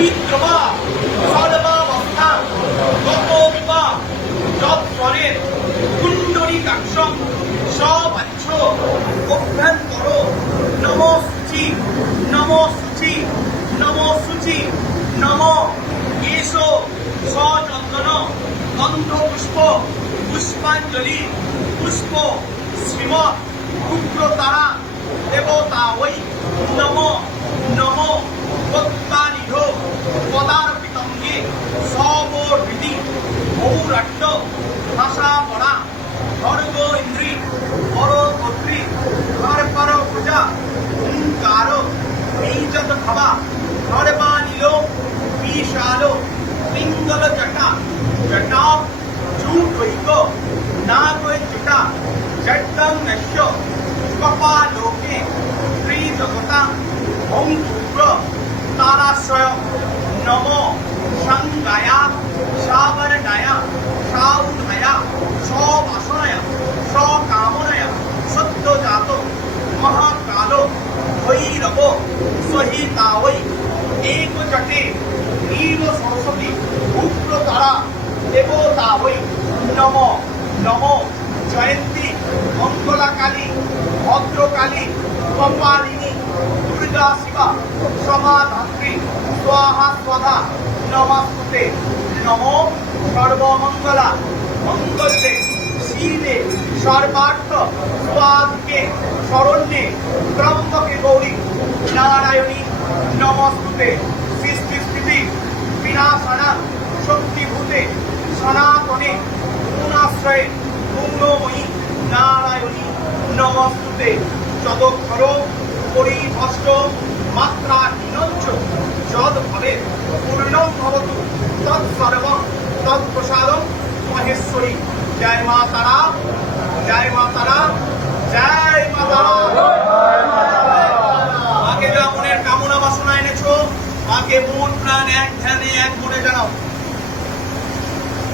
পবিত্রমা সর্বাবস্থা গোপবিপা যব স্বরের কুণ্ডলী কাক্ষম সবাচ্ছ অভ্যন্তর নম সূচি নম সূচি নম সূচি নম এস সচন্দন অন্ধপুষ্প পুষ্পাঞ্জলি পুষ্প শ্রীমৎ শুক্র তারা দেবতা ওই নম পিঙ্গল জটা জটা চূটৈক নাগজটা জট্টং নশ্য কপালোকে ত্রিজগতা ওম শুক্র তারাশ্রয় নম সংজ্ঞায়া সাবরণায়া সাউধায়া সবাসনায়া সকামনায়া সদ্যজাত মহাকাল, ভৈরব সহিতাবৈ নম নম, জয়ন্তী, মঙ্গলাকালী, ভদ্রকালী কপালিনী দুর্গা শিবা, সমাধাত্রী, স্বাহা স্বধা নমস্তুতে। নম, সর্বমঙ্গলা মঙ্গলে শিবে, সর্বার্থ স্বাধিকে শরণ্যে, ব্রহ্মকে গৌরী, নারায়ণী, নমস্তুতে। সৃষ্টি স্থিতি, বিনাশনা, শক্তিভূতে, সনাতনে গুণাশ্রয়ে গুণময়ী নারায়ণী নমস্তুতে যদক্ষর পরিভষ্ট মাত্রা হীনঞ্চ যদ ভবে পূর্ণম ভবতু তৎসর্বম তৎপ্রসাদম মহেশ্বরী জয় মা তারা জয় মা তারা জয় মা তারা মাকে যা মনের কামনা বাসনা এনেছো মাকে মন প্রাণ এক ধ্যানে এক মনে জানাও